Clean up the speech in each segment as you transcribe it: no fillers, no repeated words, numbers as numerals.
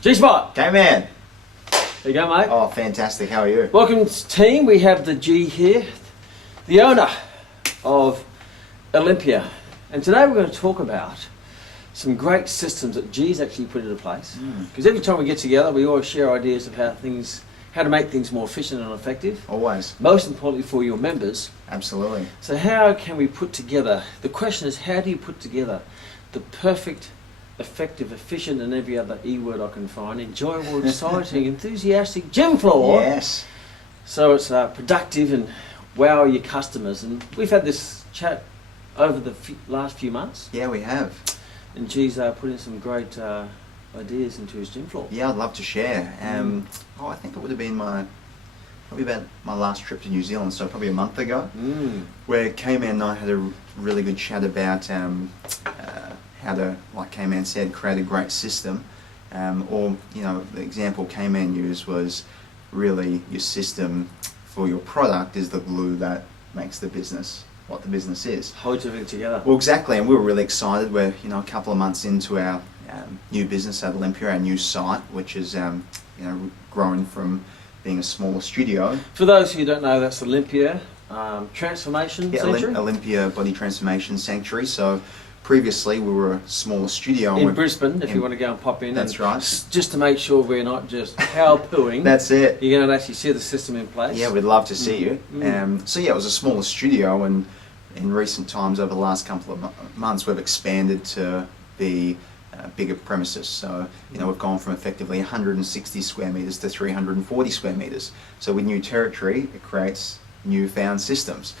G-Spot! Kman! There you go, mate. Oh, fantastic. How are you? Welcome, team. We have the G here, the owner of Olympia. And today we're going to talk about some great systems that G's actually put into place. Because every time we get together, we always share ideas of how to make things more efficient and effective. Always. Most importantly for your members. Absolutely. So how can we put together, the question is, how do you put together the perfect, effective, efficient, and every other E word I can find, enjoyable, exciting, enthusiastic gym floor? Yes. So it's productive and wow your customers. And we've had this chat over the last few months. Yeah, we have. And G's put in some great ideas into his gym floor. Yeah, I'd love to share. I think it would have been probably about my last trip to New Zealand, so probably a month ago, where Kman and I had a really good chat about how to, like Kman said, create a great system. Or, you know, the example Kman used was really your system for your product is the glue that makes the business what the business is. Holds everything together. Well, exactly, and we were really excited. We're a couple of months into our new business at Olympia, our new site, which is growing from being a smaller studio. For those who don't know, that's Olympia Transformation Sanctuary? Olympia Body Transformation Sanctuary. So previously we were a smaller studio. In Brisbane, if you want to go and pop in. That's right. Just to make sure we're not just power-pooing. That's it. You're going to actually see the system in place. Yeah, we'd love to see you. So yeah, it was a smaller studio, and in recent times, over the last couple of months, we've expanded to be bigger premises. So, we've gone from effectively 160 square metres to 340 square metres. So with new territory, it creates newfound systems.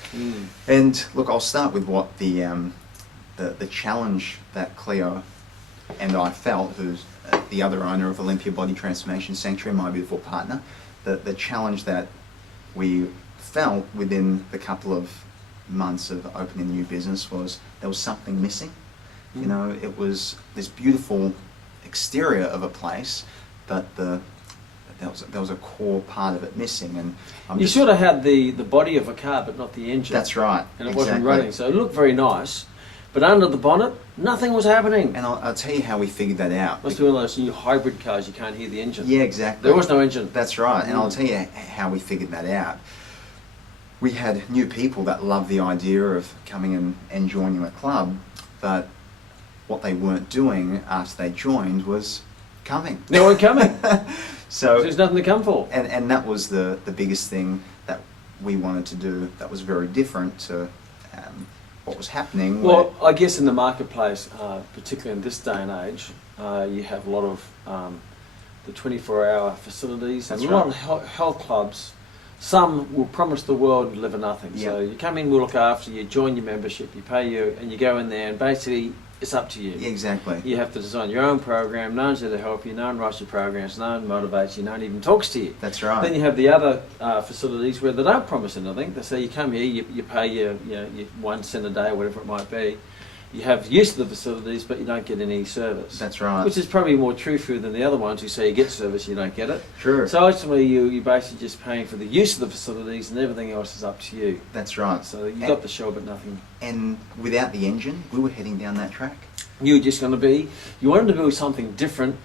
And look, I'll start with what the challenge that Cleo and I felt, who's the other owner of Olympia Body Transformation Sanctuary, my beautiful partner, the challenge that we felt within the couple of months of opening a new business was there was something missing. It was this beautiful exterior of a place, but there was a core part of it missing. And you sort of had the body of a car, but not the engine. That's right. And it wasn't running, so it looked very nice. But under the bonnet, nothing was happening. And I'll tell you how we figured that out. Must be one of those new hybrid cars, you can't hear the engine. Yeah, exactly. There was no engine. That's right. And I'll tell you how we figured that out. We had new people that loved the idea of coming and joining the club, but what they weren't doing after they joined was coming. They weren't coming. So there's nothing to come for. And that was the biggest thing that we wanted to do that was very different to what was happening. Well, I guess in the marketplace, particularly in this day and age, you have a lot of the 24-hour facilities. That's and a lot of health clubs. Some will promise the world and deliver nothing. Yep. So you come in, we'll look after you, join your membership, you pay you, and you go in there, and basically it's up to you. Exactly. You have to design your own program. No one's there to help you. No one writes your programs. No one motivates you. No one even talks to you. That's right. Then you have the other facilities where they don't promise anything. They say you come here, you pay your 1 cent a day or whatever it might be. You have use of the facilities, but you don't get any service. That's right. Which is probably more true for you than the other ones who say you get service, you don't get it. True. So ultimately, you're basically just paying for the use of the facilities, and everything else is up to you. That's right. So you got the show, but nothing. And without the engine, we were heading down that track. You were just going to you wanted to build something different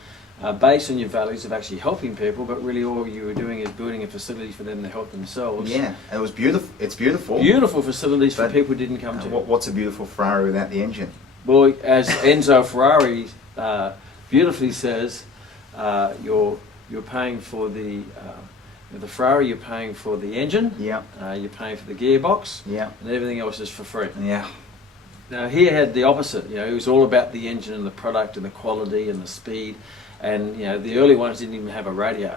based on your values of actually helping people, but really all you were doing is building a facility for them to help themselves. Yeah, it was beautiful. It's beautiful. Beautiful facilities for people who didn't come to. What's a beautiful Ferrari without the engine? Well, as Enzo Ferrari beautifully says, you're paying for the Ferrari. You're paying for the engine. Yeah. You're paying for the gearbox. Yeah. And everything else is for free. Yeah. Now he had the opposite. It was all about the engine and the product and the quality and the speed. And the early ones didn't even have a radio.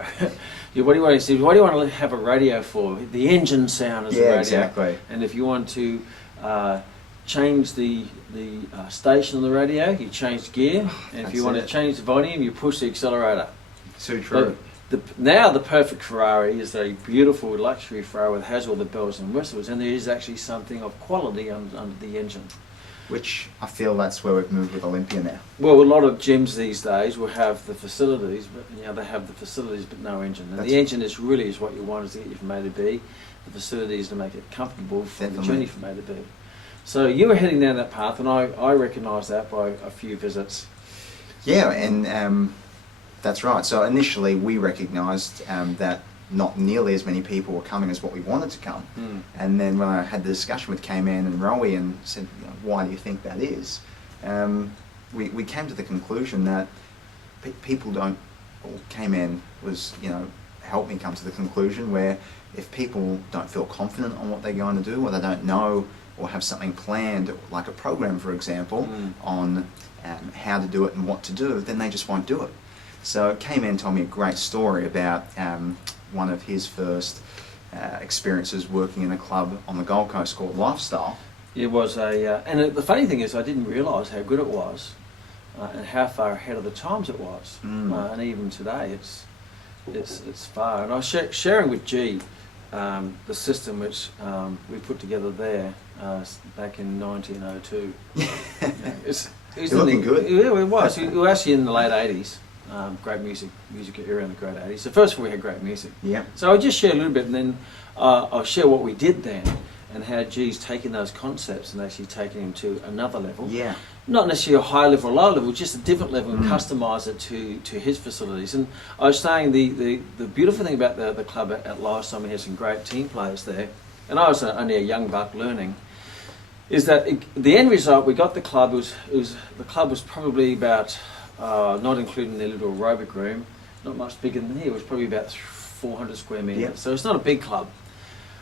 What do you want to have a radio for? The engine sound is a radio. Yeah, exactly. And if you want to change the station on the radio, you change gear. And if you want to change the volume, you push the accelerator. So true. Now the perfect Ferrari is a beautiful luxury Ferrari that has all the bells and whistles, and there is actually something of quality under the engine. Which I feel that's where we've moved with Olympia now. Well, a lot of gyms these days will have the facilities, but they have the facilities but no engine. And the engine is what you want, is to get you from A to B. The facility is to make it comfortable for the journey from A to B. So you were heading down that path, and I recognised that by a few visits. Yeah, and That's right. So initially we recognised that not nearly as many people were coming as what we wanted to come. And then when I had the discussion with Kman and Rowie and said, why do you think that is? We came to the conclusion that people don't, or Kman was, helped me come to the conclusion where if people don't feel confident on what they're going to do, or they don't know or have something planned, like a program, for example, on how to do it and what to do, then they just won't do it. So Kman told me a great story about one of his first experiences working in a club on the Gold Coast called Lifestyle. It was and the funny thing is I didn't realise how good it was and how far ahead of the times it was. And even today it's far. And I was sharing with G the system which we put together there back in 1902. It's looking good. Yeah, it was. We were actually in the late 80s. Great music era in the great 80s. So first of all, we had great music. Yeah. So I'll just share a little bit, and then I'll share what we did then, and how G's taken those concepts and actually taken them to another level. Yeah. Not necessarily a high level or low level, just a different level, and customise it to his facilities. And I was saying the beautiful thing about the club at Lifestyle, we had some great team players there, and I was only a young buck learning, is that the end result, we got the club, the club was probably about, not including their little aerobic room, not much bigger than here, it was probably about 400 square metres. Yep. So it's not a big club.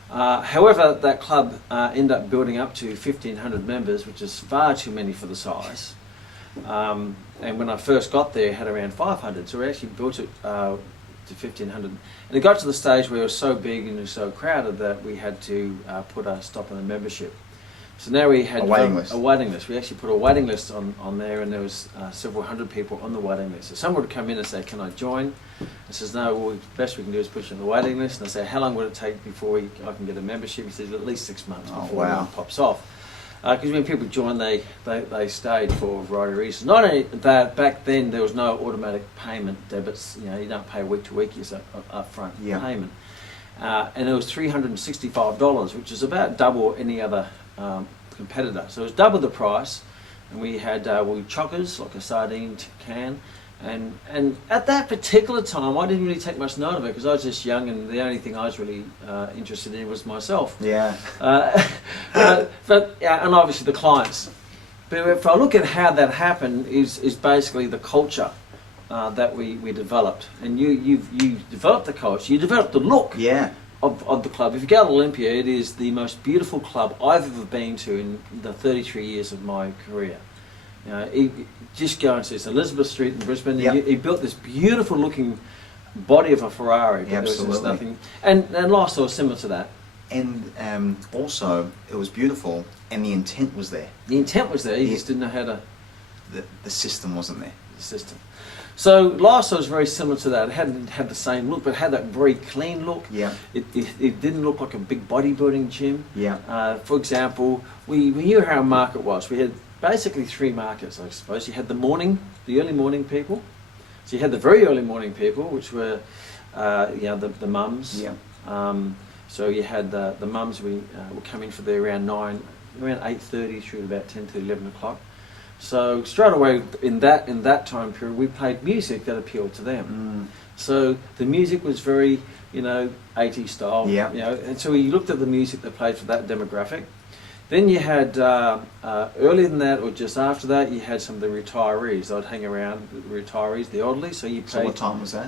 However, that club ended up building up to 1,500 members, which is far too many for the size. And when I first got there, it had around 500, so we actually built it to 1,500. And it got to the stage where it was so big and it was so crowded that we had to put a stop on the membership. So now we had a waiting list. A waiting list. We actually put a waiting list on there, and there was several hundred people on the waiting list. So someone would come in and say, "Can I join?" I says, "No. Well, the best we can do is put you on the waiting list." And I say, "How long would it take before I can get a membership?" He says, "At least 6 months before one pops off." Because when people join, they stayed for a variety of reasons. Not only that, back then there was no automatic payment debits. You don't pay week to week. It's upfront payment, and it was $365, which is about double any other competitor. So it was double the price, and we had chockers, like a sardine can, and at that particular time I didn't really take much note of it because I was just young, and the only thing I was really interested in was myself. Yeah. But and obviously the clients. But if I look at how that happened, is basically the culture that we developed, and you developed the culture, you developed the look. Yeah. Of the club. If you go to Olympia, it is the most beautiful club I've ever been to in the 33 years of my career. Just go and see it's Elizabeth Street in Brisbane. Yep. He built this beautiful looking body of a Ferrari. But Absolutely. There was nothing, and Lifestyle was similar to that. And also, it was beautiful, and the intent was there. The intent was there. You just didn't know how to. The system wasn't there. The system. So Lifestyle was very similar to that. It hadn't had the same look, but it had that very clean look. Yeah. It didn't look like a big bodybuilding gym. Yeah. For example, we knew how our market was. We had basically 3 markets, I suppose. You had the early morning people. So you had the very early morning people, which were, the mums. Yeah. So you had the mums. We were coming for there around 8:30 through to about 10 to 11 o'clock. So straight away in that time period, we played music that appealed to them. So the music was very, 80s style. Yeah. And so we looked at the music that played for that demographic. Then you had earlier than that, or just after that, you had some of the retirees. They'd hang around, the retirees, the elderly. So what time was that?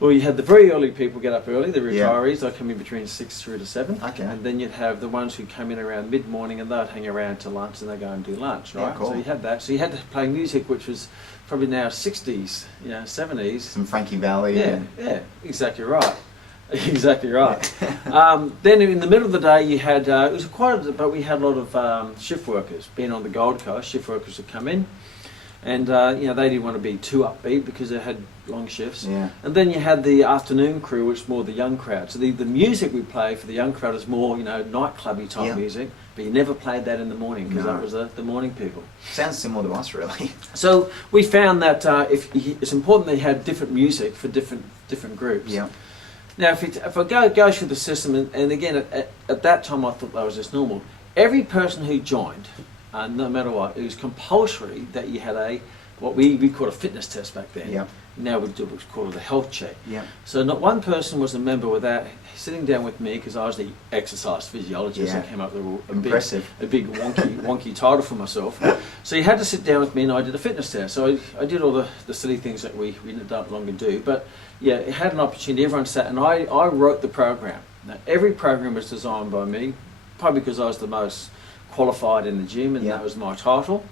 Well, you had the very early people get up early, the Yeah. retirees. They'd come in between 6 through to 7. Okay. And then you'd have the ones who come in around mid-morning, and they'd hang around to lunch, and they'd go and do lunch, right? Yeah, cool. So you had that. So you had to play music which was probably now 60s, 70s. Some Frankie Valli. Yeah, exactly right. Exactly right. Then in the middle of the day, you had it was but we had a lot of shift workers. Being on the Gold Coast, shift workers would come in, and they didn't want to be too upbeat because they had long shifts. Yeah. And then you had the afternoon crew, which is more the young crowd. So the music we play for the young crowd is more nightclubby type music, but you never played that in the morning because that was the morning people. Sounds similar to us, really. So we found that it's important that you had different music for different groups. Yeah. Now, if I go through the system, and again, at that time I thought that was just normal. Every person who joined, no matter what, it was compulsory that you had what we called a fitness test back then. Yep. now we do what's called a health check. Yeah. So not one person was a member without sitting down with me, because I was the exercise physiologist. Yeah. I came up with Impressive. a big wonky title for myself. So you had to sit down with me, and I did a fitness test. So I did all the silly things that we don't longer do. But yeah, it had an opportunity. Everyone sat, and I wrote the program. Now, every program was designed by me, probably because I was the most qualified in the gym, and that was my title.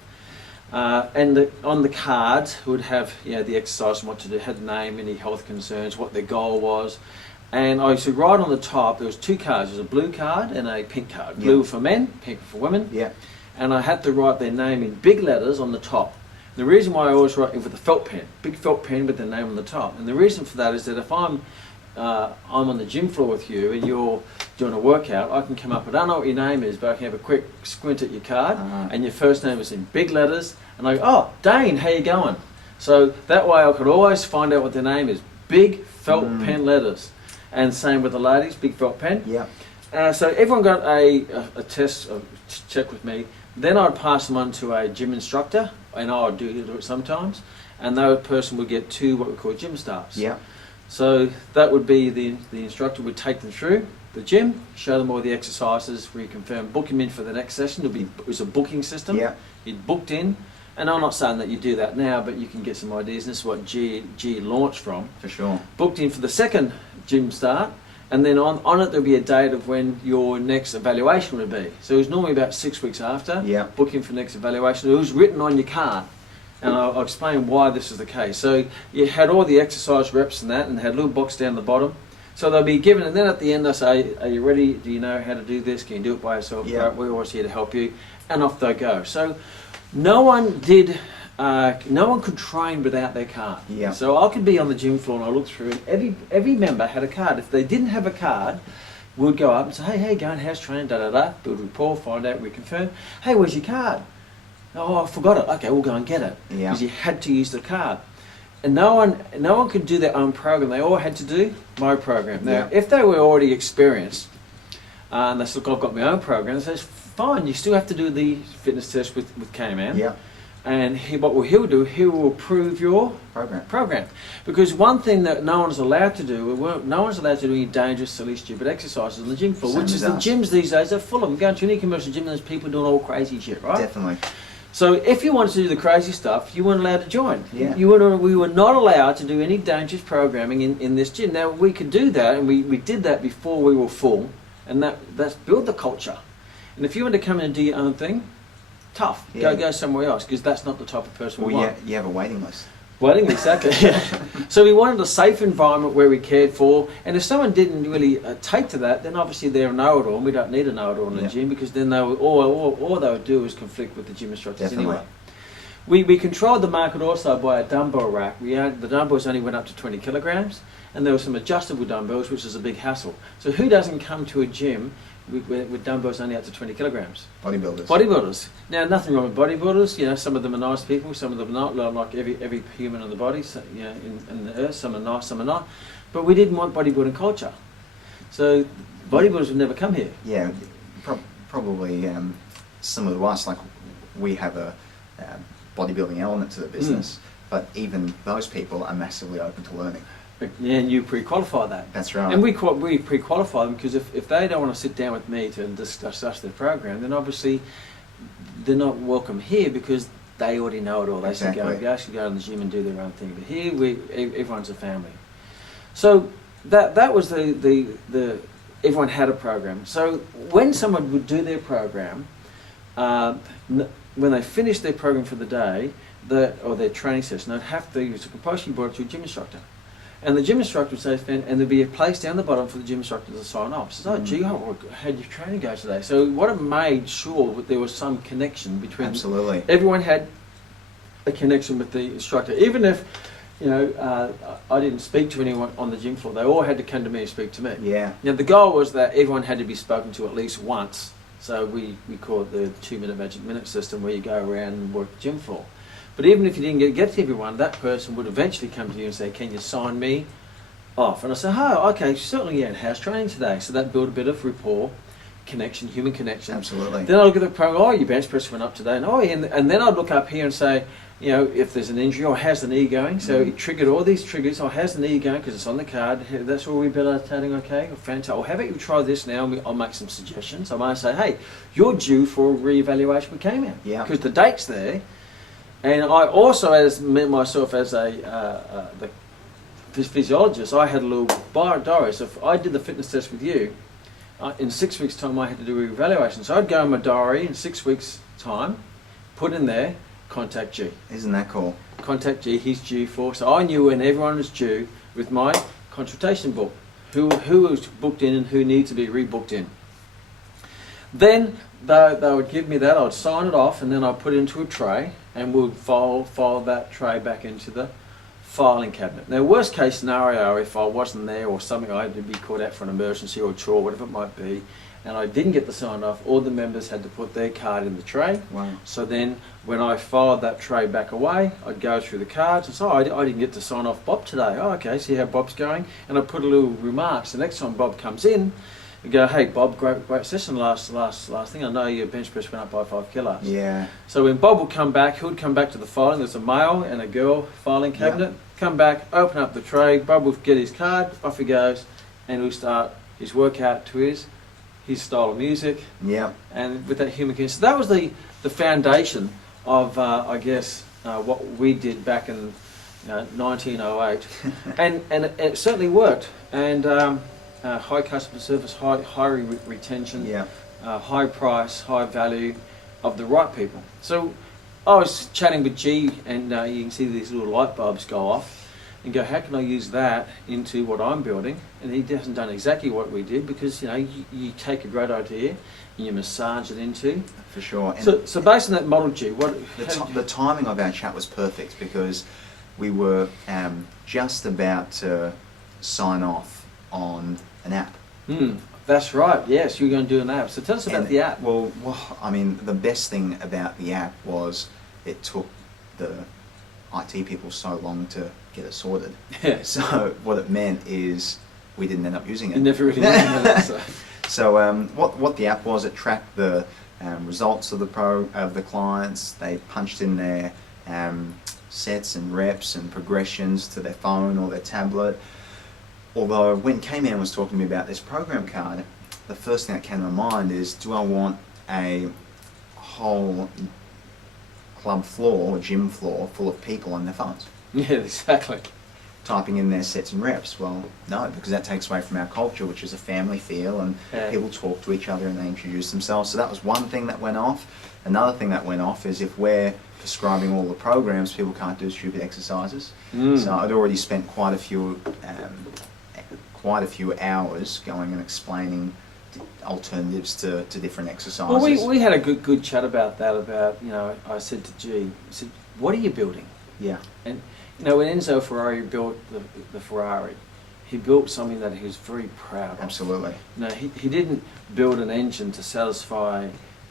And on the card would have the exercise and what to do, had the name, any health concerns, what their goal was. And I used to write on the top, there was two cards, there was a blue card and a pink card. Blue for men, pink for women. Yeah. And I had to write their name in big letters on the top. The reason why I always write it with a felt pen, big felt pen with their name on the top. And the reason for that is that if I'm on the gym floor with you and you're doing a workout, I can come up, I don't know what your name is, but I can have a quick squint at your card, and your first name is in big letters, and I go, oh, Dane, how you going? So that way I could always find out what their name is, big felt pen letters. And same with the ladies, big felt pen. Yeah. So everyone got a test, a check with me. Then I'd pass them on to a gym instructor, and I would do it sometimes, and that person would get 2 what we call gym starts. Yeah. So that would be the instructor would take them through the gym, show them all the exercises, reconfirm, book them in for the next session. It was a booking system. Yeah. You'd booked in, and I'm not saying that you do that now, but you can get some ideas. And this is what G launched from. For sure. Booked in for the second gym start, and then on it there'll be a date of when your next evaluation would be. So it was normally about 6 weeks after. Yeah. Book in for the next evaluation. It was written on your card. And I'll explain why this is the case. So you had all the exercise reps and that, and had a little box down the bottom. So they'll be given, and then at the end they say, are you ready? Do you know how to do this? Can you do it by yourself? Yeah. Right, we're always here to help you. And off they go. So no one could train without their card. Yeah. So I could be on the gym floor and I look through, and every member had a card. If they didn't have a card, we'd go up and say, hey, how you going? How's training? Build rapport, find out, reconfirm. Hey, where's your card? Oh, I forgot it. Okay, we'll go and get it. Yeah. Because you had to use the card. And no one could do their own program. They all had to do my program. Now, if they were already experienced, and they said, look, I've got my own program, they says, fine, you still have to do the fitness test with Kman. Yeah. And what he'll do, he will approve your program. Because one thing that no one's allowed to do, no one's allowed to do any dangerous, silly, stupid exercises in the gym floor, which is the gyms these days are full of them. Going to any commercial gym, there's people doing all crazy shit, right? Definitely. So if you wanted to do the crazy stuff, you weren't allowed to join. Yeah. We were not allowed to do any dangerous programming in this gym. Now we could do that, and we did that before we were full, and that's build the culture. And if you want to come in and do your own thing, tough. Yeah. Go somewhere else, because that's not the type of person we want. You have a waiting list. Waiting, exactly. Yeah. So we wanted a safe environment where we cared for, and if someone didn't really take to that, then obviously they're a know-it-all, and we don't need a know-it-all in the gym, because then all they would do is conflict with the gym instructors anyway. We controlled the market also by a dumbbell rack. The dumbbells only went up to 20 kilograms, and there were some adjustable dumbbells, which is a big hassle. So who doesn't come to a gym with dumbbells only up to 20 kilograms? Bodybuilders. Now, nothing wrong with bodybuilders. Some of them are nice people, some of them are not. Like every human on the body, in the earth, some are nice, some are not. But we didn't want bodybuilding culture, so bodybuilders would never come here. Yeah, probably similar to us. Like we have a bodybuilding element to the business, but even those people are massively open to learning. Yeah, and you pre-qualify that. That's right. And we pre-qualify them, because if they don't want to sit down with me to discuss their program, then obviously they're not welcome here, because they already know it all. They should go to the gym and do their own thing. But here, everyone's a family. So that was the everyone had a program. So when someone would do their program, when they finished their program for the day, or their training session, they'd have to use a compulsory board to a gym instructor. And the gym instructor would say, and there'd be a place down the bottom for the gym instructor to sign off. Says, oh, gee, how'd your training go today? So what it made sure that there was some connection between. Absolutely. Everyone had a connection with the instructor, even if I didn't speak to anyone on the gym floor. They all had to come to me and speak to me. Yeah. Now the goal was that everyone had to be spoken to at least once. So we call it the 2-minute magic minute system, where you go around and work the gym floor. But even if you didn't get to everyone, that person would eventually come to you and say, can you sign me off? And I say, oh, okay, certainly, yeah, how's training today? So that built a bit of rapport, connection, human connection. Absolutely. Then I'd look at the program, oh, your bench press went up today. And, oh, yeah, and then I'd look up here and say, you know, if there's an injury, or how's the knee going? So it triggered all these triggers. Oh, how's the knee going? Because it's on the card. That's all rehabilitating, okay? Fantastic. Oh, how about you try this now? I'll make some suggestions. I might say, hey, you're due for a re-evaluation with Kman. Yeah. Because the date's there. And I also, as myself as the physiologist, I had a little diary. So if I did the fitness test with you, in 6 weeks' time I had to do a re-evaluation. So I'd go in my diary in 6 weeks' time, put in there, contact G. Isn't that cool? Contact G, he's due for. So I knew when everyone was due with my consultation book, who was booked in and who needs to be rebooked in. Then they would give me that, I'd sign it off, and then I'd put it into a tray, and we'd file that tray back into the filing cabinet. Now, worst case scenario, if I wasn't there or something, I had to be called out for an emergency or a chore, whatever it might be, and I didn't get the sign off, all the members had to put their card in the tray. Wow. So then when I filed that tray back away, I'd go through the cards and say, oh, I didn't get to sign off Bob today. Oh, okay, see how Bob's going? And I put a little remarks. The next time Bob comes in, I go, hey Bob, great session last thing. I know your bench press went up by 5 kilos. Yeah. So when Bob would come back, he would come back to the filing. There's a male and a girl filing cabinet. Yeah. Come back, open up the tray. Bob will get his card, off he goes, and he'll start his workout to his style of music. Yeah. And with that human connection. So that was the foundation of, I guess, what we did back in 1908. and it certainly worked. And high customer service, high retention, Yeah. high price, high value of the right people. So I was chatting with G, and you can see these little light bulbs go off, and go, how can I use that into what I'm building? And he hasn't done exactly what we did, because you take a great idea and you massage it into. For sure. And So based on that model, G, the timing of our chat was perfect, because we were just about to sign off on an app. That's right. Yes, you're going to do an app. So tell us about the app. Well, I mean, the best thing about the app was it took the IT people so long to get it sorted. Yeah. So what it meant is we didn't end up using it. You never really know. So what the app was, it tracked the results of the clients. They punched in their sets and reps and progressions to their phone or their tablet. Although when Kman was talking to me about this program card, the first thing that came to my mind is, do I want a whole club floor or gym floor full of people on their phones? Yeah, exactly. Typing in their sets and reps? Well, no, because that takes away from our culture, which is a family feel, and people talk to each other and they introduce themselves. So that was one thing that went off. Another thing that went off is, if we're prescribing all the programs, people can't do stupid exercises. So I'd already spent quite a few hours going and explaining alternatives to different exercises. Well, we had a good chat about that. I said to G, I said, what are you building? Yeah. And when Enzo Ferrari built the Ferrari, he built something that he was very proud of. Absolutely. He didn't build an engine to satisfy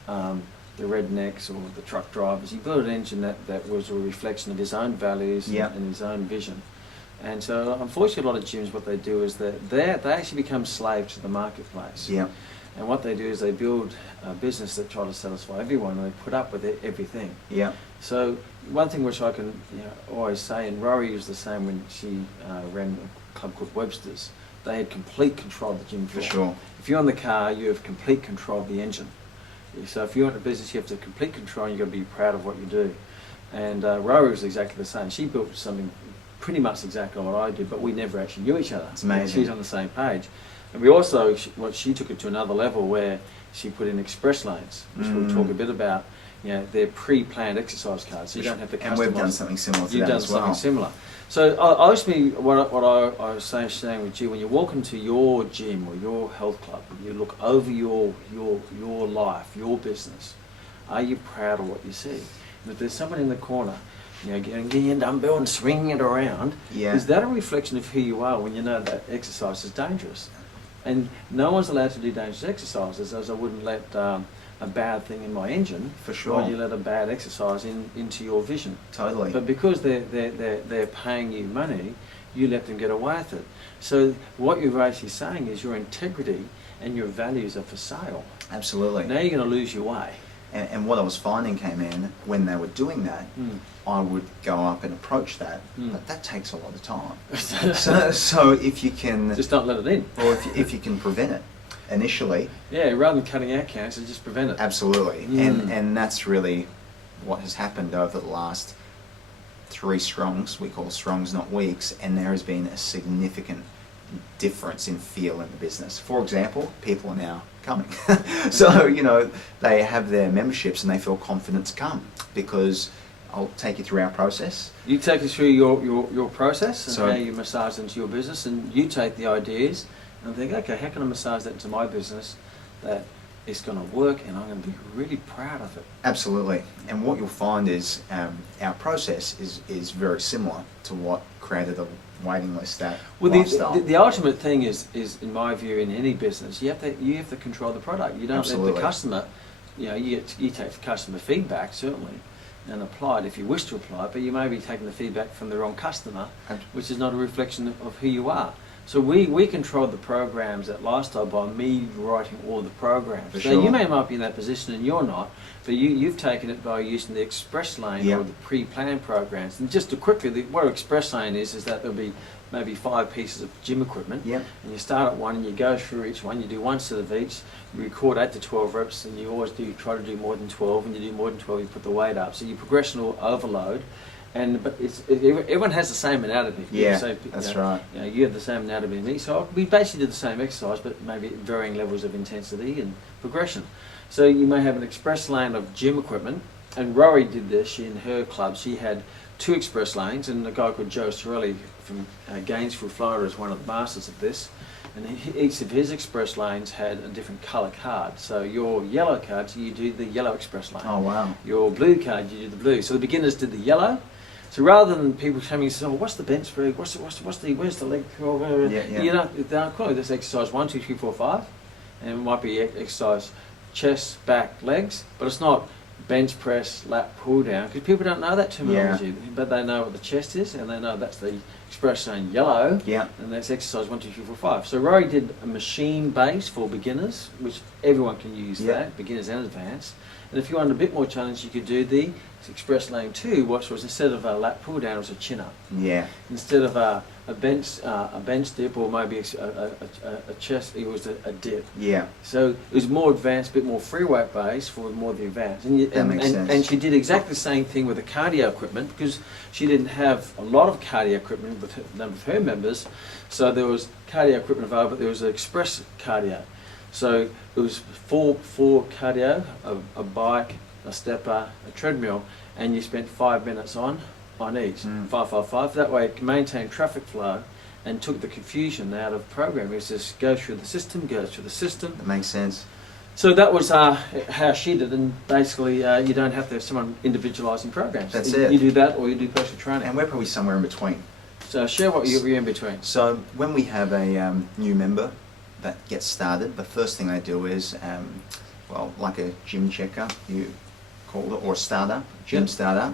the rednecks or the truck drivers. He built an engine that was a reflection of his own values and his own vision. And so, unfortunately, a lot of gyms, what they do is that they actually become slaves to the marketplace. Yeah. And what they do is they build a business that try to satisfy everyone, and they put up with everything. Yeah. So one thing which I can always say, and Rory was the same when she ran a club called Webster's, they had complete control of the gym floor. For sure. If you're on the car, you have complete control of the engine. So if you're in a business, you have to have complete control, and you've got to be proud of what you do. And Rory was exactly the same. She built something pretty much exactly what I did, but we never actually knew each other. It's amazing. She was on the same page. And we also, she took it to another level, where she put in express lanes, which we'll talk a bit about. They're pre-planned exercise cards, so you don't have to customize. And we've done something similar to that as well. You've done something similar. So ultimately, what I was saying with you, when you walk into your gym or your health club, you look over your life, your business, are you proud of what you see? And if there's someone in the corner, getting a dumbbell and swinging it around, is that a reflection of who you are when you know that exercise is dangerous? And no one's allowed to do dangerous exercises, as I wouldn't let a bad thing in my engine. For sure. Or you let a bad exercise into your vision. Totally. But because they're paying you money, you let them get away with it. So what you're actually saying is your integrity and your values are for sale. Absolutely. Now you're going to lose your way. And what I was finding came in when they were doing that, I would go up and approach that, but that takes a lot of time. so if you can just don't let it in, or if you can prevent it initially, rather than cutting out cancer, just prevent it. Absolutely, and that's really what has happened over the last 3 strongs. We call strongs, not weeks, and there has been a significant difference in feel in the business. For example, people are now coming. So, they have their memberships and they feel confident to come because I'll take you through our process. You take us through your process and how you massage into your business, and you take the ideas and think, okay, how can I massage that into my business that it's going to work and I'm going to be really proud of it? Absolutely. And what you'll find is our process is very similar to what created a waiting list at lifestyle. The ultimate thing is in my view, in any business, you have to control the product. You don't Absolutely. let the customer, you take the customer feedback certainly and apply it if you wish to apply it, but you may be taking the feedback from the wrong customer, which is not a reflection of who you are. So we control the programs at Lifestyle by me writing all the programs. For so sure. you may not be in that position and you're not, but you've taken it by using the express lane or the pre-planned programs. And just to quickly, what express lane is that there'll be maybe 5 pieces of gym equipment, and you start at one and you go through each one. You do 1 set of each. You record 8 to 12 reps, and you always try to do more than 12. And you do more than 12, you put the weight up. So your progression will overload. But everyone has the same anatomy. That's right. You have the same anatomy as me, so we basically do the same exercise, but maybe at varying levels of intensity and progression. So you may have an express lane of gym equipment, and Rory did this. In her club, she had 2 express lanes, and a guy called Joe Sorelli from Gainesville, Florida, is one of the masters of this. And each of his express lanes had a different colour card. So your yellow cards, you do the yellow express lane. Oh wow! Your blue card, you do the blue. So the beginners did the yellow. So rather than people coming and saying, "Oh, what's the bench press? Where's the leg curl?" They'll call this exercise 1, 2, 3, 4, 5, and it might be exercise chest, back, legs, but it's not bench press, lat pull down, because people don't know that terminology, but they know what the chest is, and they know that's the express lane yellow, and that's exercise 1, 2, 3, 4, 5. So Rory did a machine base for beginners, which everyone can use that, beginners and advanced. And if you wanted a bit more challenge, you could do the express lane 2, which was instead of a lat pull down, it was a chin up. Instead of a bench dip, or maybe a chest, it was a dip. So it was more advanced, a bit more free weight base for more of the advanced. And she did exactly the same thing with the cardio equipment, because she didn't have a lot of cardio equipment with her members. So there was cardio equipment available, but there was an express cardio. So it was four cardio, a bike, a stepper, a treadmill, and you spent 5 minutes on each. 5, 5, 5. That way it maintained traffic flow and took the confusion out of programming. It just goes through the system, That makes sense. So that was how she did, and basically you don't have to have someone individualising programs. That's it. You do that, or you do personal training. And we're probably somewhere in between. So share what you're in between. So when we have a new member that gets started, the first thing they do is, like a gym checker, you call it, or a startup, gym startup,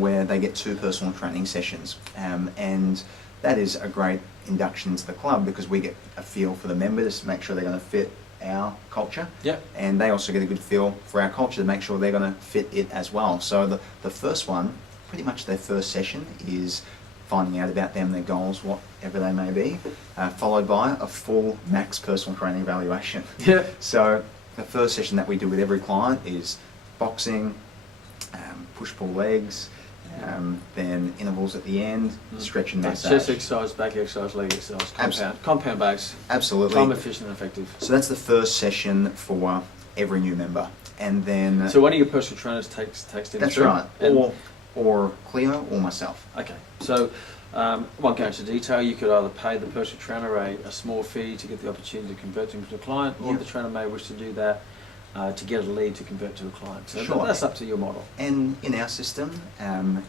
where they get 2 personal training sessions. And that is a great induction into the club, because we get a feel for the members to make sure they're going to fit our culture. And they also get a good feel for our culture to make sure they're going to fit it as well. So the first one, pretty much their first session, is finding out about them, their goals, whatever they may be, followed by a full max personal training evaluation. So the first session that we do with every client is boxing, push-pull legs, then intervals at the end, stretch and massage. Chest exercise, back exercise, leg exercise, compound base. Absolutely. Time efficient and effective. So that's the first session for every new member. And then... So one of your personal trainers takes them That's through? right. Or Cleo or myself. Okay. So I won't go into detail. You could either pay the personal trainer a small fee to get the opportunity to convert them to a client, or the trainer may wish to do that to get a lead to convert to a client. So that's up to your model. And in our system,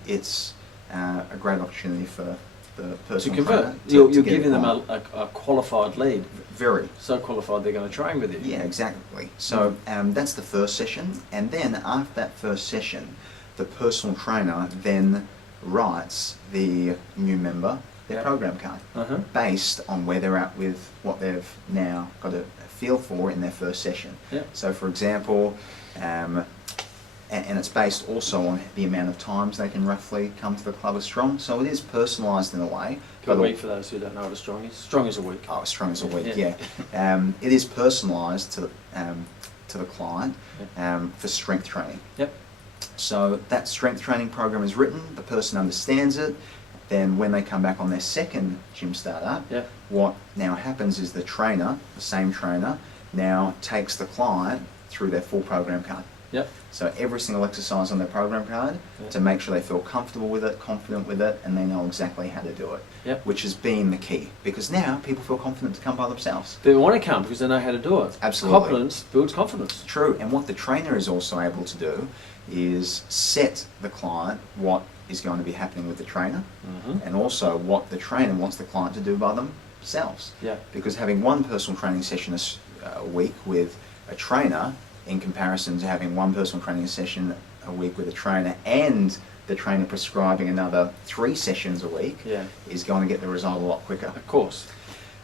it's a great opportunity for the personal to convert. trainer. You're giving them a qualified lead. Very. So qualified they're going to train with you. Yeah, exactly. So that's the first session. And then after that first session, the personal trainer then writes the new member their program card based on where they're at with what they've now got a feel for in their first session. So for example, and it's based also on the amount of times they can roughly come to the club as strong. So it is personalised in a way. A week for those who don't know what a strong is. Strong is a week. Oh, strong as a week, yeah. It is personalised to the client for strength training. Yep. So that strength training program is written, the person understands it, then when they come back on their second gym startup, Yep. what now happens is the trainer, the same trainer, now takes the client through their full program card. Yep. So every single exercise on their program card to make sure they feel comfortable with it, confident with it, and they know exactly how to do it. Yep. Which has been the key, because now people feel confident to come by themselves. They want to come because they know how to do it. Absolutely. Confidence builds confidence. True, and what the trainer is also able to do is set the client what is going to be happening with the trainer, and also what the trainer wants the client to do by themselves. Yeah. Because having one personal training session a week with a trainer, in comparison to having one personal training session a week with a trainer and the trainer prescribing another 3 sessions a week, is going to get the result a lot quicker. Of course.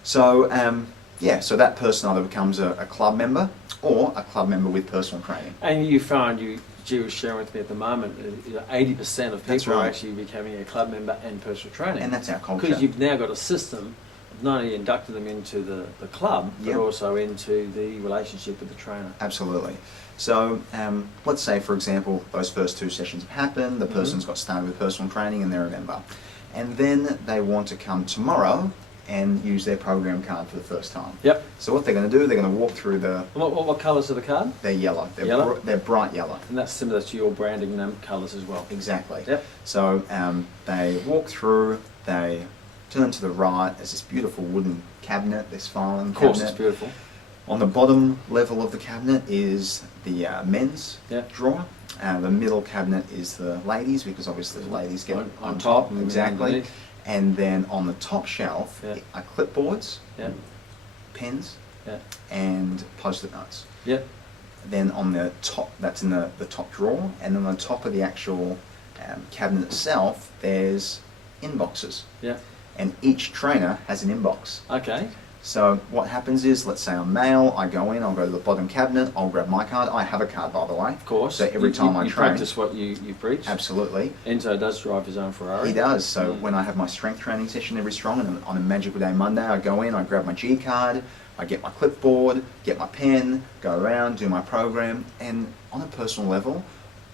So, so that person either becomes a club member or a club member with personal training. And you find, G was sharing with me at the moment, 80% of people are actually becoming a club member and personal training. And that's our culture. Because you've now got a system of not only inducting them into the club, but also into the relationship with the trainer. Absolutely. So let's say, for example, those first 2 sessions have happened, the person's got started with personal training and they're a member. And then they want to come tomorrow and use their program card for the first time. Yep. So what they're going to do, they're going to walk through the... What colours are the card? They're yellow. They're bright yellow. And that's similar to your branding colours as well. Exactly. Yep. So they walk through, they turn to the right, there's this beautiful wooden cabinet, this filing cabinet. Of course, it's beautiful. On the bottom level of the cabinet is the men's drawer. The middle cabinet is the ladies, because obviously the ladies get on top. Exactly. And then on the top shelf are clipboards, pens, and post-it notes. Yep. Then on the top, that's in the top drawer, and then on the top of the actual cabinet itself, there's inboxes. Yeah. And each trainer has an inbox. Okay. So what happens is, let's say I'm male, I go in, I'll go to the bottom cabinet, I'll grab my card. I have a card, by the way. Of course. So every time I you train... practice what you preach. Absolutely. Enzo does drive his own Ferrari. He does. So when I have my strength training session every strong, and on a magical day Monday, I go in, I grab my G card, I get my clipboard, get my pen, go around, do my program, and on a personal level,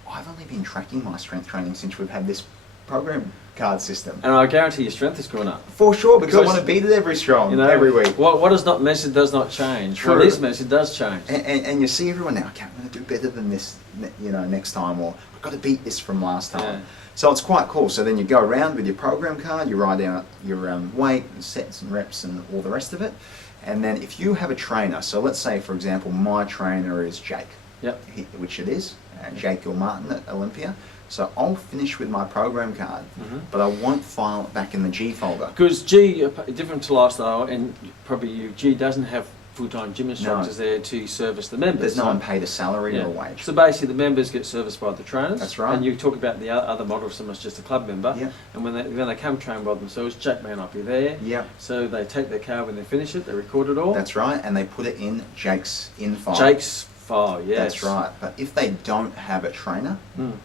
I've only been tracking my strength training since we've had this program card system. And I guarantee your strength has gone up. For sure, because I want to beat it every strong, every week. What is not measured does not change. True. What is measured does change. And you see everyone now, okay, I'm going to do better than this, next time, or I've got to beat this from last time. Yeah. So it's quite cool. So then you go around with your program card, you write out your weight and sets and reps and all the rest of it. And then if you have a trainer, so let's say, for example, my trainer is Jake, which it is, Jake Gilmartin at Olympia. So I'll finish with my program card, but I won't file it back in the G folder. Because G, different to lifestyle, and probably you, G doesn't have full-time gym instructors there to service the members. There's no one paid a salary or a wage. So basically the members get serviced by the trainers. That's right. And you talk about the other model of someone's just a club member. Yep. And when they come train by themselves, Jack may not be there. Yep. So they take their card when they finish it, they record it all. That's right, and they put it in Jake's file. Jake's file, yes. That's right. But if they don't have a trainer,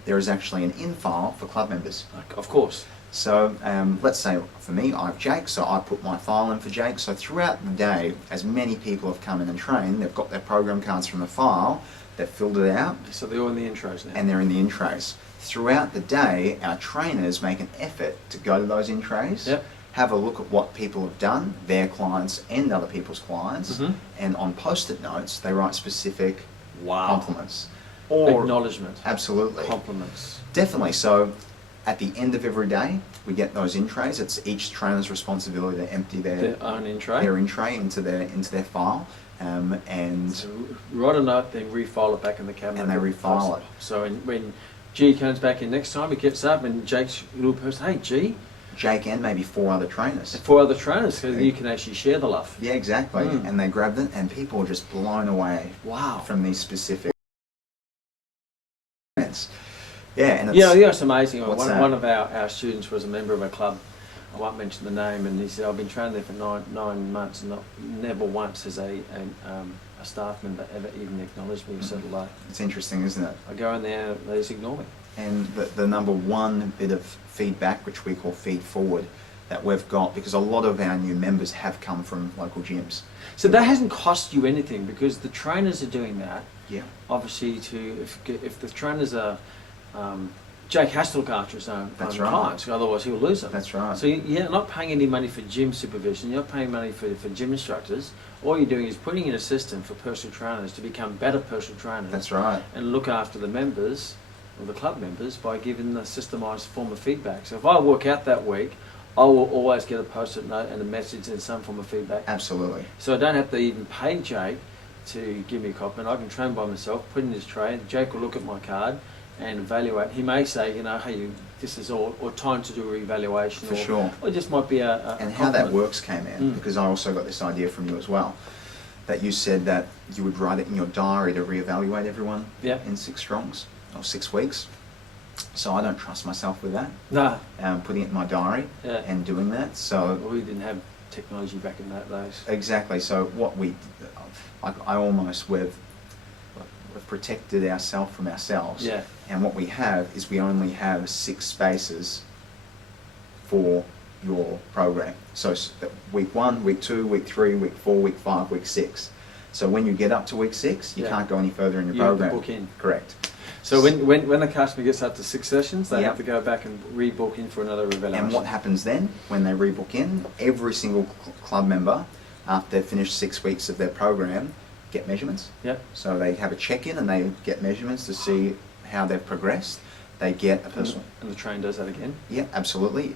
there is actually an in file for club members. Of course. So let's say for me, I have Jake, so I put my file in for Jake. So throughout the day, as many people have come in and trained, they've got their program cards from the file, they've filled it out. So they're all in the intros now. And they're in the in trays. Throughout the day, our trainers make an effort to go to those in trays. Yep. Have a look at what people have done, their clients and other people's clients, and on post-it notes, they write specific compliments. Or acknowledgement. Absolutely. Compliments. Definitely. So at the end of every day, we get those in trays. It's each trainer's responsibility to empty their own in tray. Their in tray into their file. And so write a note, then refile it back in the cabinet. And they refile it. So when G comes back in next time, he gets up and Jake's little person, hey G. Jake and maybe 4 other trainers. 4 other trainers, so you can actually share the love. Yeah, exactly. And they grabbed it, and people are just blown away. Wow. From these specific events. Yeah, and it's amazing. One of our students was a member of a club. I won't mention the name, and he said, I've been training there for nine months, and never once has a a staff member ever even acknowledged me, sort of like, It's interesting, isn't it? I go in there, they just ignore me. And the number one bit of feedback, which we call feed forward, that we've got, because a lot of our new members have come from local gyms. So that hasn't cost you anything, because the trainers are doing that. Yeah. Obviously, if the trainers are, Jake has to look after his own clients, otherwise he'll lose them. That's right. So you're not paying any money for gym supervision, you're not paying money for gym instructors. All you're doing is putting in a system for personal trainers to become better personal trainers. That's right. And look after the members, or the club members, by giving the systemised form of feedback. So if I work out that week, I will always get a post-it note and a message and some form of feedback. Absolutely. So I don't have to even pay Jake to give me a copy, and I can train by myself, put in his tray. Jake will look at my card and evaluate. He may say, you know, hey, this is all, or time to do a reevaluation. For sure. Or it just might be a And how that compliment. works, Kman, because I also got this idea from you as well, that you said that you would write it in your diary to reevaluate everyone in 6 strongs, or 6 weeks. So I don't trust myself with that, No. putting it in my diary and doing that. So We didn't have technology back in that days. exactly. So what I almost, we've protected ourselves from ourselves. Yeah. And what we have is we only have 6 spaces for your program. So week 1, week 2, week 3, week 4, week 5, week 6. So when you get up to week 6, you can't go any further in your program. You have to book in. Correct. So when the customer gets up to 6 sessions, they Yep. have to go back and rebook in for another evaluation. And what happens then, when they rebook in, every single club member, after they've finished 6 weeks of their program, get measurements. Yep. So they have a check-in and they get measurements to see how they've progressed. They get a personal... And the train does that again? Yeah, absolutely.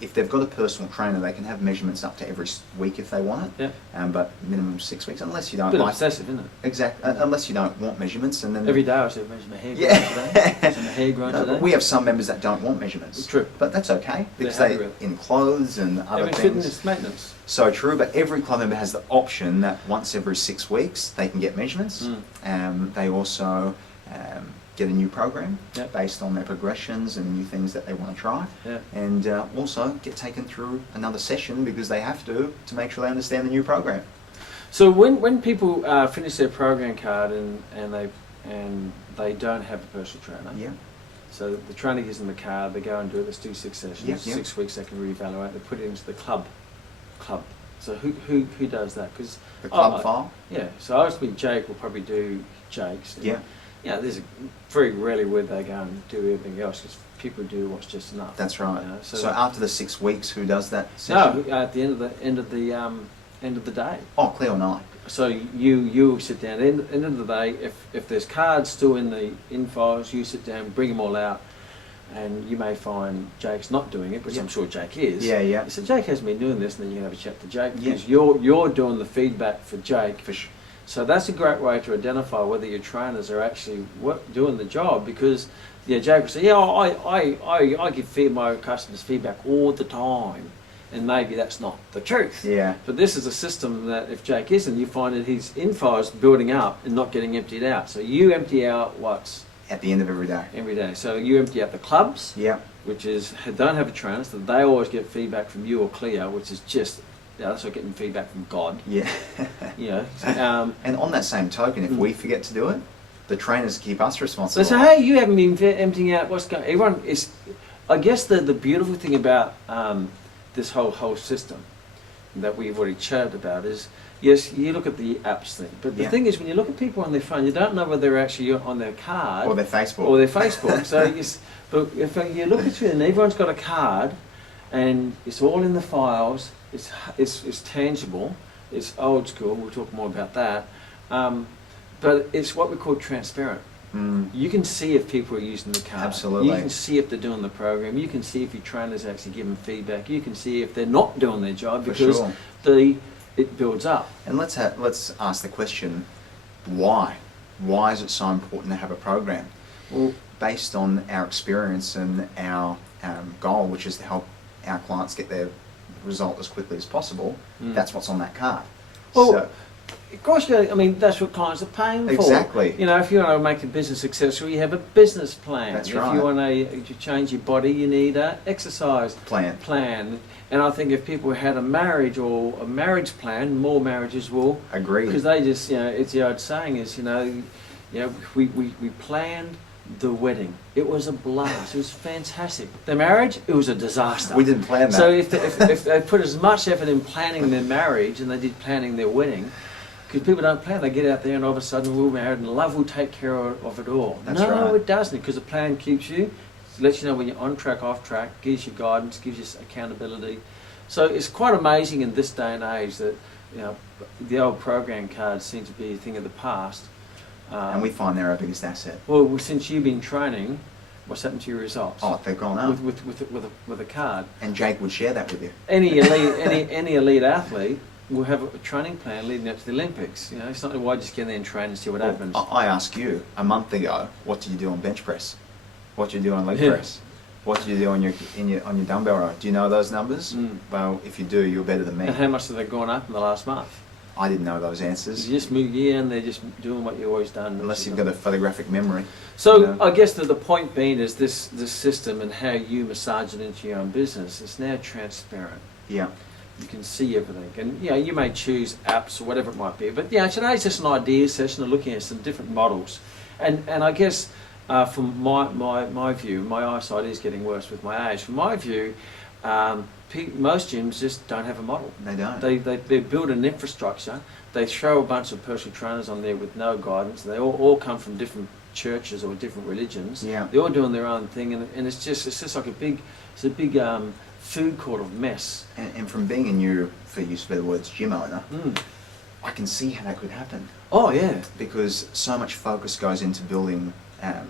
If they've got a personal trainer, they can have measurements up to every week if they want it. Yeah. But minimum 6 weeks, unless you don't Bit like... obsessive, isn't it? Exactly. Unless you don't want measurements, and then... Every day I say, measure my hair grown Yeah. today. Is my hair grown No, today? but we have some members that don't want measurements. True. But that's okay, because happy they with it. in clothes and other things. Fitness maintenance. So true, but every club member has the option that once every 6 weeks they can get measurements. They also get a new program based on their progressions and new things that they want to try. And also get taken through another session because they have to make sure they understand the new program. So when people finish their program card and they don't have a personal trainer, Yeah. so the trainer gives them the card, they go and do it, let's do 6 sessions, Yep, yep. 6 weeks they can reevaluate, they put it into the club. So who does that? Because The club file? Yeah, so obviously Jake will probably do Jake's. And, Yeah. Yeah, there's very rarely where they go and do everything else, because people do what's just enough. That's right. You know, So after the 6 weeks, who does that session? No, at the end of the day. Oh, Cleo and I. So you sit down. At the end of the day, if there's cards still in the files, you sit down, bring them all out, and you may find Jake's not doing it, which I'm sure Jake is. Yeah, yeah. You say, Jake hasn't been doing this, and then you can have a chat to Jake, Yeah. because you're doing the feedback for Jake. For sure. So that's a great way to identify whether your trainers are actually doing the job, because Jake will say, yeah, I give my customers feedback all the time, and maybe that's not the truth. Yeah. But this is a system that if Jake isn't, you find that his info is building up and not getting emptied out. So you empty out what's At the end of every day. every day. So you empty out the clubs, Yeah. which is don't have a trainer, so they always get feedback from you or Cleo, which is just that's like getting feedback from God. Yeah. You know. And on that same token, if we forget to do it, the trainers keep us So responsible. say, hey, you haven't been emptying out what's going. Everyone is. I guess the beautiful thing about this whole system that we've already chatted about is, yes, you look at the apps thing, but the thing is, when you look at people on their phone, you don't know whether they're actually on their card Or their Facebook. Or their Facebook. So, but if you look at it, and everyone's got a card, and it's all in the files. It's tangible. It's old school. We'll talk more about that. But it's what we call transparent. You can see if people are using the card. Absolutely. You can see if they're doing the program. You can see if your trainer's actually giving feedback. You can see if they're not doing their job, because it builds up. And let's ask the question, why? Why is it so important to have a program? Well, based on our experience and our goal, which is to help our clients get their result as quickly as possible, that's what's on that card. Well, Of course, I mean, that's what clients are paying for. Exactly. You know, if you want to make a business successful, you have a business plan. That's if right. you want to change your body, you need an exercise plan. And I think if people had a marriage or a marriage plan, more marriages will. Agree. Because they just, it's the old saying is, we planned the wedding. It was a blast. It was fantastic. The marriage, it was a disaster. We didn't plan that. So if they put as much effort in planning their marriage and they did planning their wedding, because people don't plan, they get out there and all of a sudden we're married and love will take care of it all. That's no, right. it doesn't, because the plan keeps you, lets you know when you're on track, off track, gives you guidance, gives you accountability. So it's quite amazing in this day and age that the old program cards seem to be a thing of the past. And we find they're our biggest asset. Well, since you've been training, what's happened to your results? Oh, they've gone up. With a card. And Jake would share that with you. Any elite athlete will have a training plan leading up to the Olympics. It's not why just get in there and train and see what happens. I asked you a month ago, what did you do on bench press? What did you do on leg press? What did you do on your dumbbell row? Do you know those numbers? Well, if you do, you're better than me. And how much have they gone up in the last month? I didn't know those answers. You just move, and they're just doing what you've always done. Unless you've got a photographic memory. So I guess the point being is this system and how you massage it into your own business is now transparent. Yeah. You can see everything, and you may choose apps or whatever it might be. But today's just an idea session of looking at some different models, and I guess from my view, my eyesight is getting worse with my age. From my view, most gyms just don't have a model. They don't. They build an infrastructure. They throw a bunch of personal trainers on there with no guidance. They all come from different churches or different religions. Yeah. They're all doing their own thing, and it's just like a big food court of mess. And from being a new, for use of better words, gym owner, I can see how that could happen. Oh yeah. Because so much focus goes into building a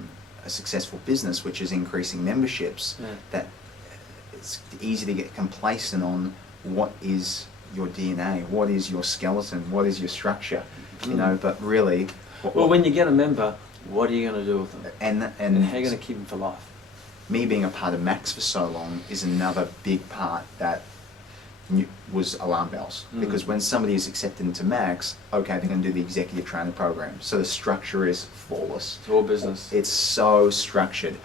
successful business, which is increasing memberships, that it's easy to get complacent on what is your DNA, what is your skeleton, what is your structure, but really... when you get a member, what are you going to do with them? And how are you going to keep them for life? Me being a part of MAX for so long is another big part that was alarm bells. Because when somebody is accepted into MAX, okay, they're going to do the executive trainer program. So the structure is flawless. It's all business. It's so structured,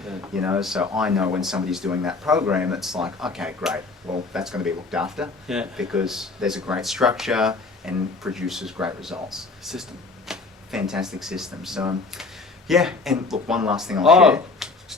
so I know when somebody's doing that program, it's like, okay, great, well, that's going to be looked after because there's a great structure and produces great results. System. Fantastic system. So, and look, one last thing I'll share.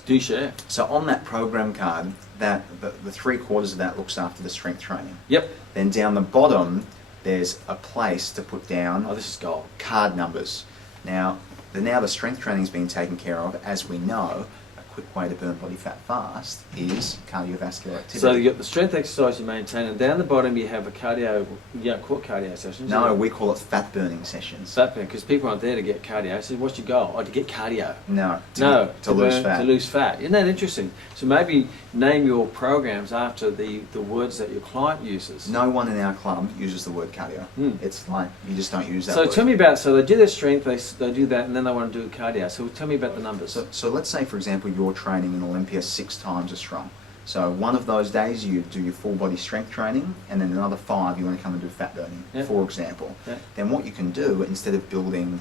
Do share. So on that program card, that the 3/4 of that looks after the strength training. Yep. Then down the bottom, there's a place to put down this is gold. Card numbers. Now the strength training is being taken care of, as we know. A quick way to burn body fat fast is cardiovascular activity. So you got the strength exercise you maintain, and down the bottom you have a cardio. You don't call it cardio sessions. No, we call it fat burning sessions. Fat burning, because people aren't there to get cardio. So what's your goal? To get cardio. No, to lose fat. To lose fat. Isn't that interesting? So maybe name your programs after the words that your client uses. No one in our club uses the word cardio. It's like you just don't use that word. So tell me about, so they do their strength, they do that, and then they want to do cardio. So tell me about the numbers. So let's say, for example, you're training in Olympia 6 times as strong. So one of those days you do your full body strength training, and then another 5 you want to come and do fat burning, for example. Then what you can do, instead of building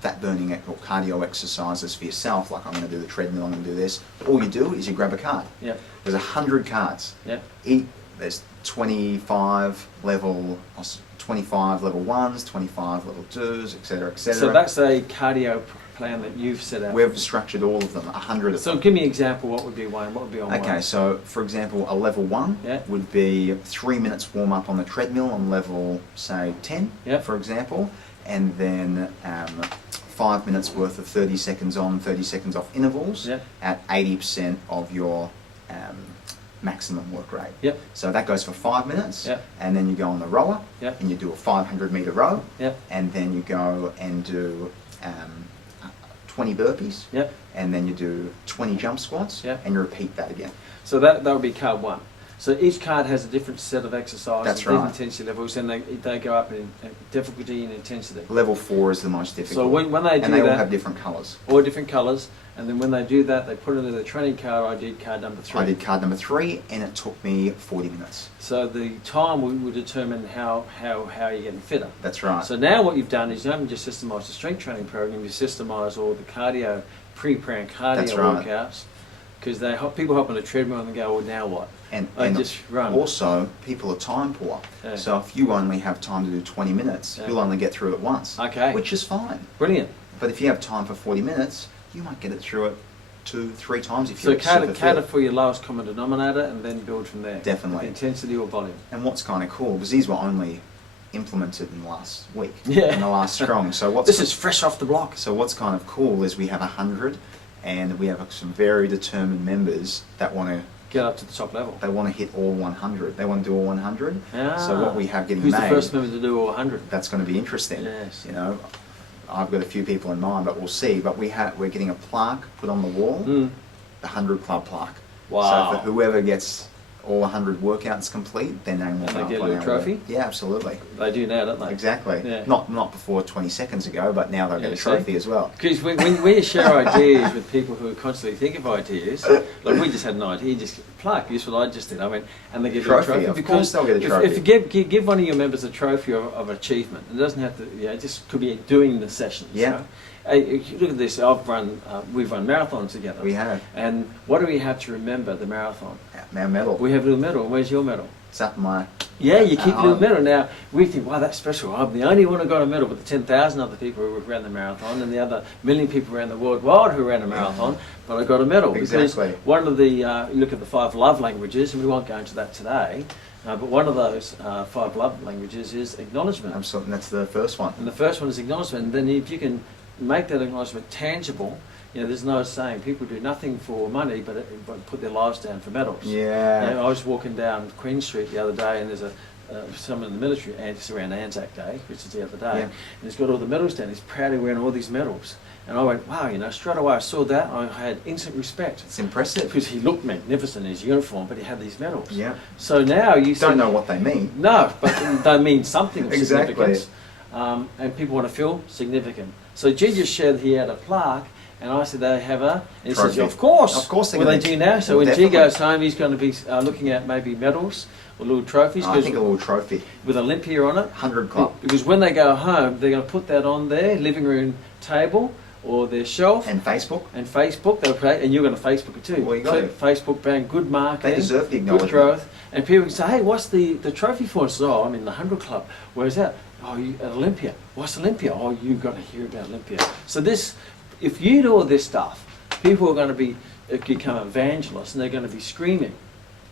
fat burning or cardio exercises for yourself, like I'm going to do the treadmill, I'm going to do this, all you do is you grab a card. There's 100 cards. There's 25 level 1s, 25 level 2s, etc., etc. So that's a cardio plan that you've set out. We've structured all of them, 100 of them. So give me an example, what would be one? What would be on one? Okay, so for example, a level 1 would be 3 minutes warm up on the treadmill on level, say, 10, for example, and then 5 minutes worth of 30 seconds on, 30 seconds off intervals at 80% of your maximum work rate. So that goes for 5 minutes, and then you go on the rower, and you do a 500-meter row, and then you go and do 20 burpees, and then you do 20 jump squats, and you repeat that again. So that would be card 1. So each card has a different set of exercises, That's different right. intensity levels, and they go up in difficulty and intensity. Level 4 is the most difficult. So when they do and they that, all have different colours. all different colours, and then when they do that, they put it in the training card. I did card number 3. I did card number 3, and it took me 40 minutes. So the time will determine how you're getting fitter. That's right. So now what you've done is you haven't just systemised the strength training program, you've systemised all the cardio, pre-planned cardio That's right. workouts, because people hop on a treadmill and go, well, now what? And just run. Also, people are time poor. Yeah. So if you only have time to do 20 minutes, Yeah. you'll only get through it once. Okay. Which is fine. Brilliant. But if you have time for 40 minutes, you might get it through it 2-3 times if So you're super cater fit. for your lowest common denominator and then build from there. Definitely. Intensity or volume. And what's kind of cool, because these were only implemented in the last week, Yeah. in the last strong. So what's This is fresh off the block. So what's kind of cool is we have 100, and we have some very determined members that want to Get up to the top level. hit all 100. They want to do all 100. Ah. So what we have getting Who's made, the first member to do all 100? that's going to be interesting. Yes. You know, I've got a few people in mind, but we'll see. But we're getting a plaque put on the wall, Mm. the 100 Club plaque. Wow. So for whoever gets all 100 workouts complete, their name will And they go up get a on little our trophy? wall. Yeah, absolutely. They do now, don't they? Exactly. Yeah. Not before 20 seconds ago, but now they'll get Yeah, a see? trophy as well. Because when you share ideas with people who constantly think of ideas, like we just had an idea, just plaque, this is what I just did. I went, and they give you a Trophy, trophy. of Because course they'll get a trophy. if you give one of your members a trophy of achievement, it doesn't have to, it just could be doing the sessions. Yeah. Right? If you look at this, we've run marathons together. We have. And what do we have to remember the marathon? Our medal. We have a little medal. Where's your medal? It's up my... Yeah, you keep a little home. medal. Now, we think, wow, that's special. I'm the only one who got a medal, but the 10,000 other people who ran the marathon and the other million people around the world wide who ran a marathon, but I got a medal. Exactly. Because one of the, you look at the 5 love languages, and we won't go into that today, but one of those 5 love languages is acknowledgement. Absolutely. That's the first one. And the first one is acknowledgement. And then if you can make that acknowledgement tangible, there's no saying people do nothing for money but put their lives down for medals. Yeah. I was walking down Queen Street the other day, and there's someone in the military, and it's around Anzac Day, which is the other day, Yeah. and he's got all the medals down. He's proudly wearing all these medals. And I went, wow, straight away I saw that, I had instant respect. It's impressive. Because he looked magnificent in his uniform, but he had these medals. Yeah. So now you Don't know what they mean. No, but they mean something of Exactly. significance. And people want to feel significant. So G just shared he had a plaque, and I said they have a. And he says, Trophy. of course. Of course they're Well, they gonna- do now. So well, when G definitely. goes home, he's going to be looking at maybe medals or little trophies. I 'cause think a little trophy. with Olympia on it. 100 Club. Because when they go home, they're going to put that on their living room table or their shelf. And Facebook. And Facebook, they'll play, and you're going to Facebook it too. Well, you got to. Facebook bang, good marketing. They deserve the Good acknowledgement. growth. And people can say, hey, what's the trophy for? And say, oh, I'm in the 100 Club. Where's that? Oh, you at Olympia. What's Olympia? Oh, you've got to hear about Olympia. So this, if you do all this stuff, people are going to become evangelists, and they're going to be screaming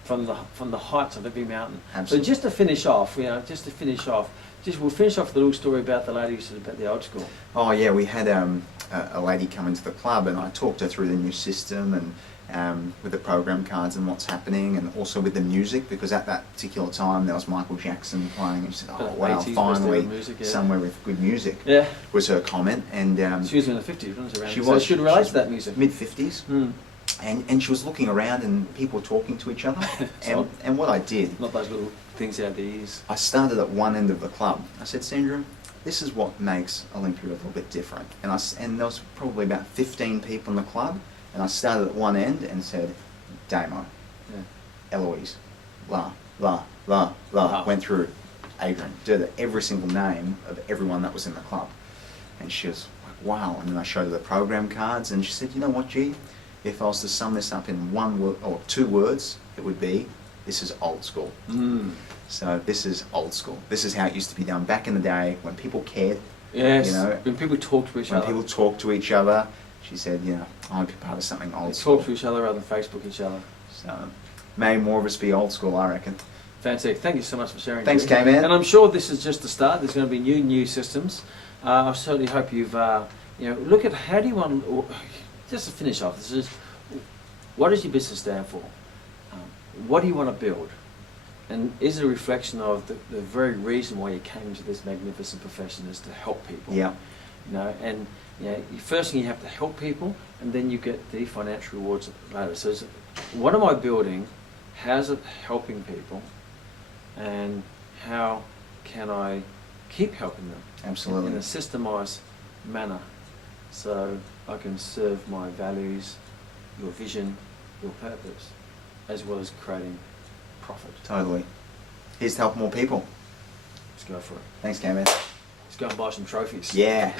from the heights of every mountain. Absolutely. So just to finish off, we'll finish off with a little story about the lady who said about the old school. Oh yeah, we had a lady come into the club, and I talked her through the new system and with the program cards and what's happening, and also with the music, because at that particular time there was Michael Jackson playing, and she said, "Oh wow, 80s finally music, yeah. somewhere with good music." Yeah. Was her comment, and She was in the 50s, wasn't she? Around? She So was. she could relate to that music. mid-50s, Mm. and she was looking around and people talking to each other, So- and what I did, Not those little things out the ears. I started at one end of the club. I said, Sandra, this is what makes Olympia a little bit different. And there was probably about 15 people in the club, and I started at one end and said, Damo, Yeah. Eloise, La, went through Adrian, did every single name of everyone that was in the club. And she was like, wow. And then I showed her the program cards, and she said, you know what, G, if I was to sum this up in one word or 2 words, it would be, this is old school. Mm. So this is old school. This is how it used to be done back in the day when people cared, Yes. You know, when people talk to each when other. people talked to each other. She said, I want to be part of something They old school. talk to each other rather than Facebook each other. So may more of us be old school, I reckon. Fantastic. Thank you so much for sharing. Thanks, Jim. Kman. And I'm sure this is just the start. There's going to be new systems. I certainly hope you've, look at how do you want, just to finish off, this is, what does your business stand for? What do you want to build? And is it a reflection of the very reason why you came into this magnificent profession is to help people? Yeah. And first thing you have to help people, and then you get the financial rewards later. So what am I building? how's it helping people, and how can I keep helping them Absolutely. in a systemised manner, so I can serve my values, your vision, your purpose, as well as creating profit. Totally. Here's to help more people. Let's go for it. Thanks, Kman. Let's go and buy some trophies. Yeah.